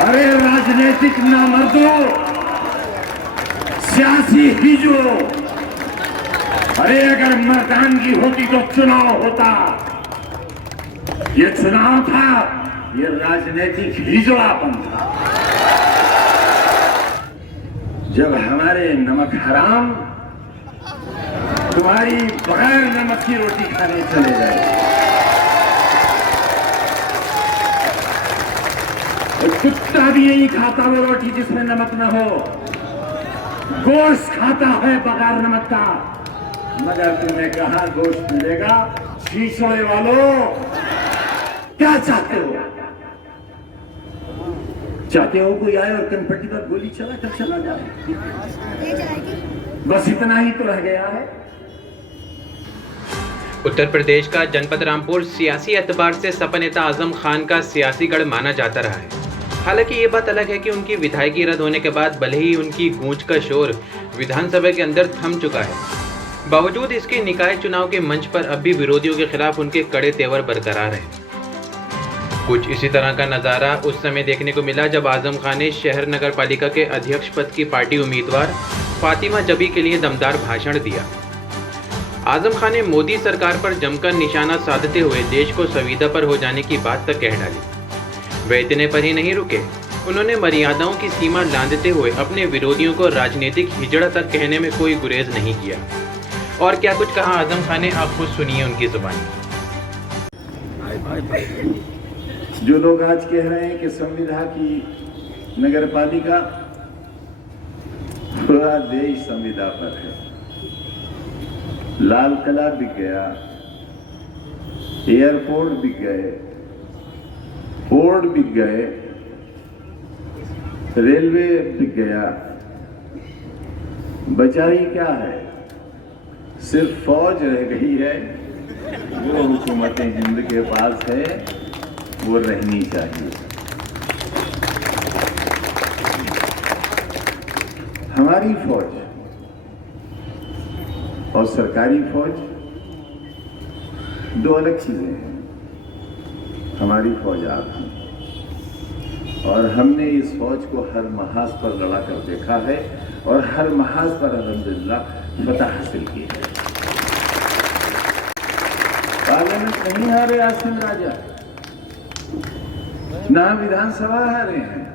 अरे राजनीतिक नामर्दों, सियासी हिजड़ों, अरे अगर मर्दानगी होती तो चुनाव होता। ये चुनाव था, ये राजनीतिक हिजड़ापन था। जब हमारे नमक हराम तुम्हारी बगैर नमक की रोटी खाने चले गए, कुत्ता भी नहीं खाता वो रोटी जिसमें नमक न हो, गोश्त खाता है बगैर नमक का। मगर तुम्हें कहां गोश्त मिलेगा? छीछोड़े वालों, क्या चाहते हो? चाहते हो कोई आए और कनपट्टी पर गोली चला कर चला जाए? बस इतना ही तो रह गया है। उत्तर प्रदेश का जनपद रामपुर सियासी एतबार से सपा नेता आजम खान का सियासी गढ़ माना जाता रहा है। हालांकि ये बात अलग है कि उनकी विधायकी रद्द होने के बाद भले ही उनकी गूंज का शोर विधानसभा के अंदर थम चुका है, बावजूद इसके निकाय चुनाव के मंच पर अब भी विरोधियों के खिलाफ उनके कड़े तेवर बरकरार हैं। कुछ इसी तरह का नज़ारा उस समय देखने को मिला जब आजम खान ने शहर नगर पालिका के अध्यक्ष पद की पार्टी उम्मीदवार फातिमा जबी के लिए दमदार भाषण दिया। आजम खान ने मोदी सरकार पर जमकर निशाना साधते हुए देश को संविदा पर हो जाने की बात तक कह डाली। वे इतने पर ही नहीं रुके, उन्होंने मर्यादाओं की सीमा लांघते हुए अपने विरोधियों को राजनीतिक हिजड़ा तक कहने में कोई गुरेज नहीं किया। और क्या कुछ कहा आजम खान ने, आप खुद सुनिए उनकी जुबानी। जो लोग आज कह रहे हैं कि संविदा की नगर पालिका, पूरा देश संविदा पर है। लाल किला बिक गया, एयरपोर्ट बिक गए, पोर्ट बिक गए, रेलवे बिक गया। बचा ही क्या है? सिर्फ फौज रह गई है। वो हुकूमत हिंद के पास है, वो रहनी चाहिए। हमारी फौज और सरकारी फौज दो अलग चीजें हैं। हमारी फौज आप हैं और हमने इस फौज को हर महाज पर लड़ा कर देखा है और हर महाज पर अल्हम्दुलिल्लाह फतह हासिल की है। पार्लियामेंट नहीं हारे आसिम राजा, ना विधानसभा हारे हैं।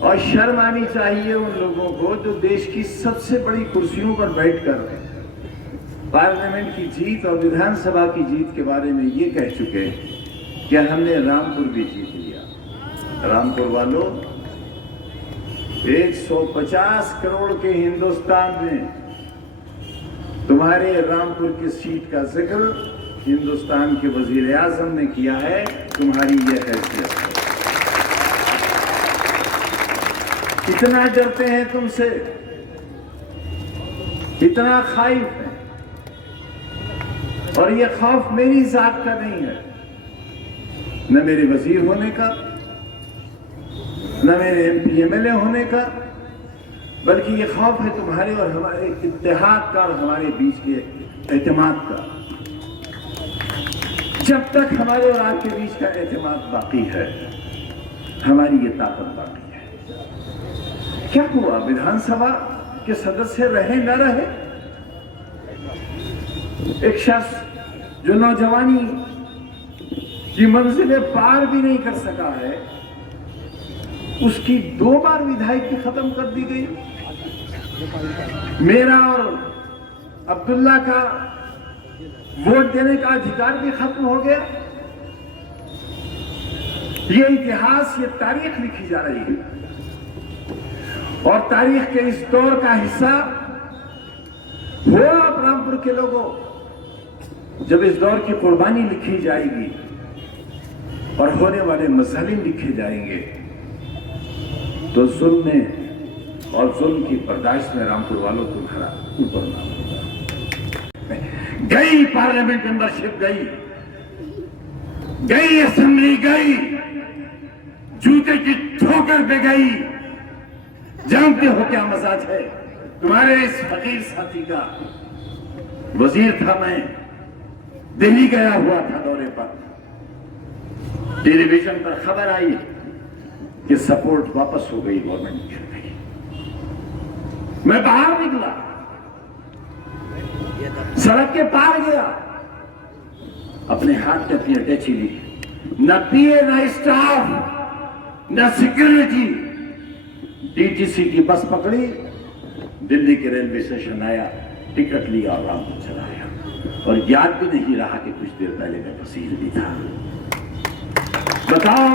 और शर्म आनी चाहिए उन लोगों को जो देश की सबसे बड़ी कुर्सियों पर बैठकर पार्लियामेंट की जीत और विधानसभा की जीत के बारे में ये कह चुके कि हमने रामपुर भी जीत लिया। रामपुर वालों, 150 करोड़ के हिंदुस्तान में तुम्हारे रामपुर की सीट का जिक्र हिंदुस्तान के वजीर आजम ने किया है। तुम्हारी यह हैसियत है। इतना डरते हैं तुमसे, इतना खाइफ है। और यह खौफ मेरी जात का नहीं है, न मेरे वजीर होने का, न मेरे MP MLA होने का, बल्कि ये खौफ है तुम्हारे और हमारे इत्तेहाद का और हमारे बीच के एतमाद का। जब तक हमारे और आपके बीच का एतमाद बाकी है, हमारी ये ताकत बाकी है। क्या हुआ? विधानसभा के सदस्य रहे न रहे, एक शख्स जो नौजवानी की मंजिलें पार भी नहीं कर सका है, उसकी 2 बार विधायकी खत्म कर दी गई। मेरा और अब्दुल्ला का वोट देने का अधिकार भी खत्म हो गया। ये इतिहास, ये तारीख लिखी जा रही है और तारीख के इस दौर का हिस्सा हो आप रामपुर के लोगों। जब इस दौर की कुर्बानी लिखी जाएगी और होने वाले मसालिम लिखे जाएंगे तो जुल्म में और जुल्म की बर्दाश्त में रामपुर वालों तुम्हारा ऊपर ना होगा। गई पार्लियामेंट मेंबरशिप, गई असेंबली, गई जूते की ठोकर पे गई। जानते हो क्या मजाज है तुम्हारे इस फकीर साथी का? वजीर था मैं, दिल्ली गया हुआ था दौरे पर। टेलीविजन पर खबर आई कि सपोर्ट वापस हो गई, गवर्नमेंट गिर गई। मैं बाहर निकला, सड़क के पार गया, अपने हाथ में अपनी अटैची ली, न पीए न स्टाफ न सिक्योरिटी, डीटीसी की बस पकड़ी, दिल्ली के रेलवे स्टेशन आया, टिकट लिया और रामपुर चला आया। और याद भी नहीं रहा कि कुछ देर पहले मैं वजीर भी था। बताओ,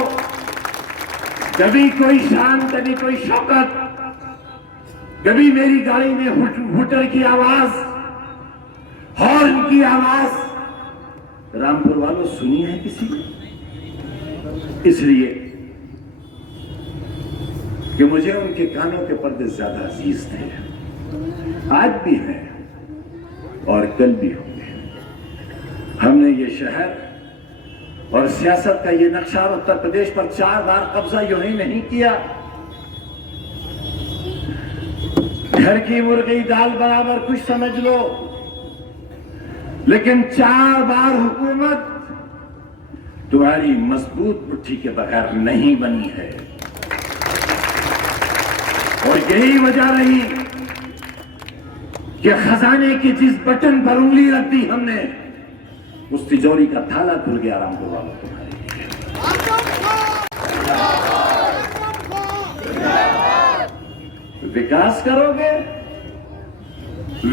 कभी कोई शान, कभी कोई शौकत, कभी मेरी गाड़ी में हुटर की आवाज, हॉर्न की आवाज रामपुर वालों सुनी है किसी? इसलिए कि मुझे उनके कानों के पर्दे ज्यादा अजीज थे, आज भी हैं और कल भी होंगे। हमने ये शहर और सियासत का ये नक्शा उत्तर प्रदेश पर 4 बार कब्जा यूं ही नहीं किया। घर की मुर्गी दाल बराबर कुछ समझ लो, लेकिन 4 बार हुकूमत तुम्हारी मजबूत मुट्ठी के बगैर नहीं बनी है। और यही वजह रही कि खजाने के जिस बटन पर उंगली रख दी हमने, उस तिजोरी का ताला खुल गया रामपुर वालों तुम्हारे लिए। विकास करोगे,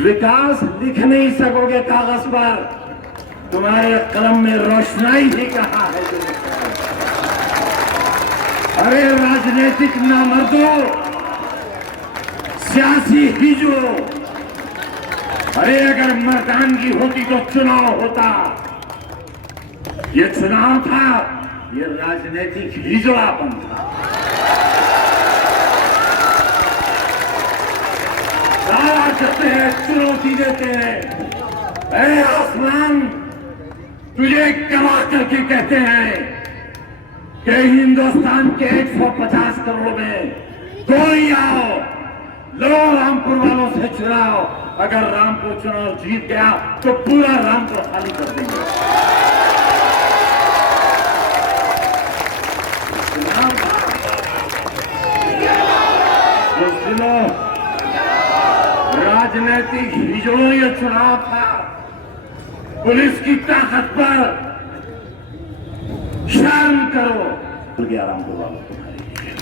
विकास लिख नहीं सकोगे कागज पर, तुम्हारे कलम में रोशनाई ही कहाँ है? अरे राजनीतिक नामर्दों, सियासी हिजो, अरे अगर मर्दानगी होती तो चुनाव होता। ये चुनाव था, ये राजनीतिक हिजड़ापन था। दावा करते हैं, चुनौती देते हैं, ऐ आसमान तुझे गवाह करके कहते हैं कि हिंदुस्तान के 150 करोड़ में कोई आओ, लो रामपुर वालों से चुनाव। अगर रामपुर चुनाव जीत गया तो पूरा रामपुर खाली कर देंगे। उस दिनों राजनीतिक हिजड़ों ये चुनाव था, पुलिस की ताकत पर शर्म करो। भूल गया रामपुर वालों तुम्हारे लिए।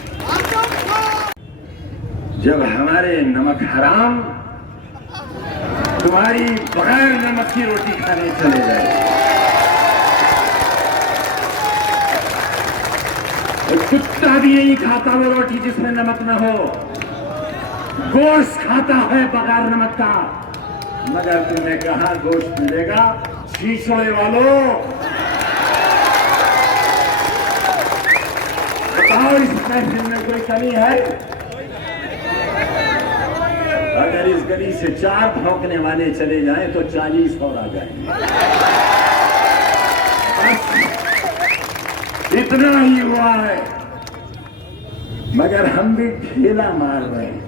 जब हमारे नमक हराम तुम्हारी बगैर नमक की रोटी खाने चले गए, कुत्ता भी यही खाता वो रोटी जिसमें नमक न हो, गोश्त खाता है बगैर नमक का। मगर तुम्हें कहां गोश्त मिलेगा छीछोड़े वालों? बताओ, इस महफिल में कोई कमी है? अगर इस गली से 4 भौंकने वाले चले जाएं तो 40 और आ जाएंगे। इतना ही हुआ है, मगर हम भी ठेला मार रहे हैं।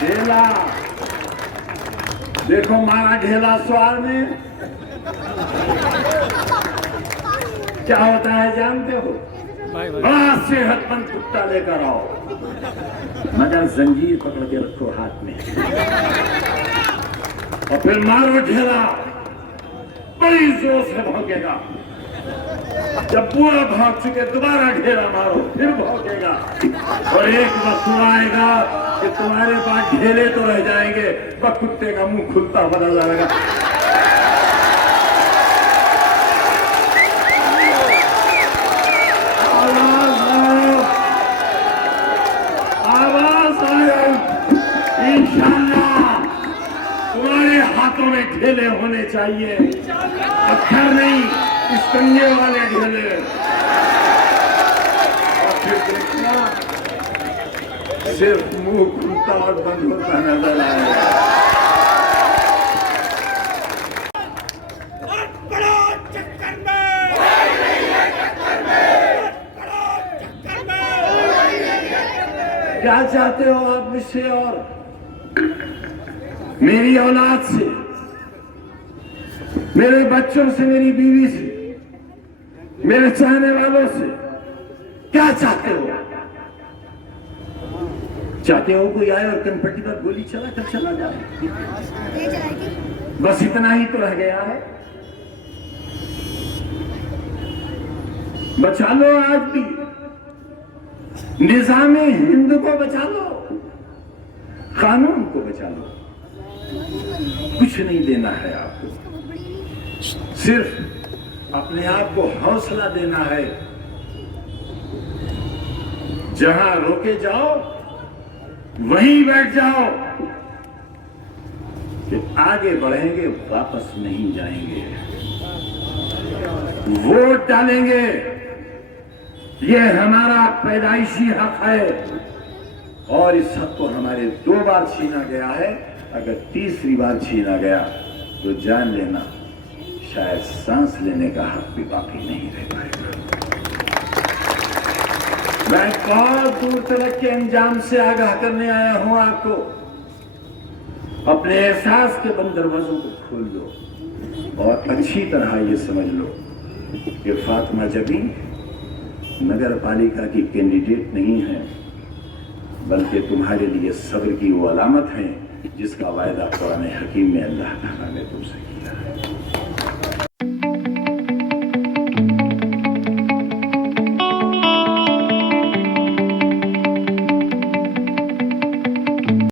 ढेला देखो, मारा ढेला स्वार में क्या होता है जानते हो? बड़ा सेहतमंद कुत्ता लेकर आओ, मगर जंजीर पकड़ के रखो हाथ में, और फिर मारो ढेला, बड़ी जोर से भौंकेगा। जब पूरा भाग चुके दोबारा ढेला मारो, फिर भौंकेगा। और एक वक्त आएगा कि तुम्हारे पास ढेले तो रह जाएंगे, पर कुत्ते का मुंह खुलता हुआ नजर आएगा। आवाज आए, इंशाअल्लाह तुम्हारे हाथों में ढेले होने चाहिए, पत्थर नहीं, इस्कंजे वाले ढेले। और फिर देखना, सिर्फ मुंह खुलता और बंद होता नजर आएगा। क्या चाहते हो आप मुझसे और मेरी औलाद से, मेरे बच्चों से, मेरी बीवी से? मेरे चाहने वालों से क्या चाहते हो? चाहते हो कोई आए और कनपट्टी पर गोली चला कर चला जाए? बस इतना ही तो रह गया है। बचा लो आज भी निजाम हिंद को, बचा लो कानून को, बचा लो। कुछ नहीं देना है आपको, सिर्फ अपने आप को हौसला देना है। जहां रोके जाओ वहीं बैठ जाओ कि आगे बढ़ेंगे, वापस नहीं जाएंगे। वोट डालेंगे, यह हमारा पैदाइशी हक है और इस हक को हमारे 2 बार छीना गया है। अगर तीसरी बार छीना गया तो जान लेना शायद सांस लेने का हक भी बाकी नहीं रह पाएगा। मैं बहुत दूर तक के अंजाम से आगाह करने आया हूं आपको। अपने एहसास के बंद दरवाजों को खोल दो और अच्छी तरह ये समझ लो कि फातिमा जबी नगर पालिका की कैंडिडेट नहीं है, बल्कि तुम्हारे लिए सब्र की वो अलामत है जिसका वायदा कुरान हकीम में अल्लाह ताला ने तुमसे किया है।